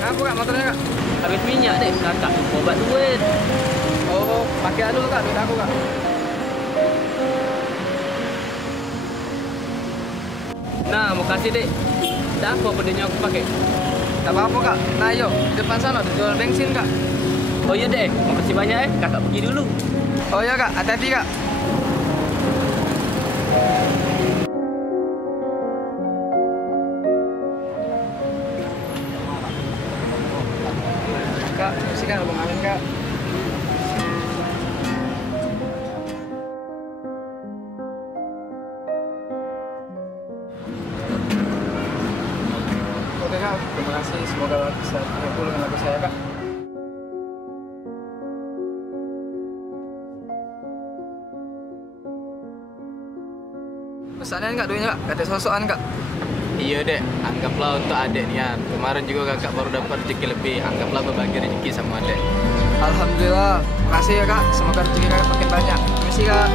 Ngapa kak motornya kak? Habis minyak deh, kakak obat duit. Oh, pakai dulu kak, duit aku kak. Nah, mau kasih dek. Dah apa pedenya aku pakai? Tak apa-apa kak. Nah yuk, di depan sana ada jual bensin kak. Oh iya deh, mau kasih banyak kakak pergi dulu. Oh iya kak, hati-hati kak. Kak, sih kan abang Amin kak. Oke kak, terima kasih. Semoga bisa terhibur dengan lagu saya kak. Pesannya kak duitnya kak, kata sosokan kak. Iya dek, anggaplah untuk adek Nian. Kemarin juga kakak baru dapat rezeki lebih. Anggaplah berbagi rezeki sama adek. Alhamdulillah, makasih ya kak. Semoga rezeki kakak makin banyak. Terima kasih kak.